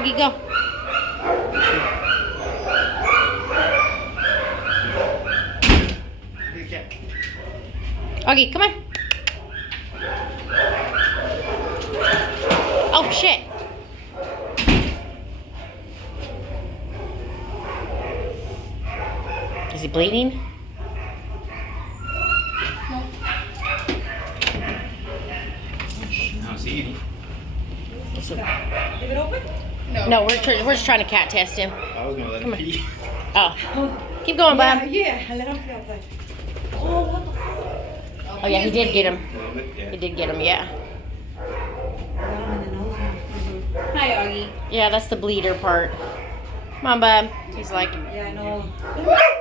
Augie, go. Augie, come on. Oh, shit. Is he bleeding? No, see. Leave it open? No, we're just trying to cat test him. I was gonna let Come him pee. Oh. Keep going, Bob. Yeah, I let him go outside. Oh, what the fuck? Oh, yeah, he did get him. A little bit, yeah. He did get him, yeah. Got him in the nose. Hi, Augie. Yeah, that's the bleeder part. Come on, Bob. He's like, Yeah, I know.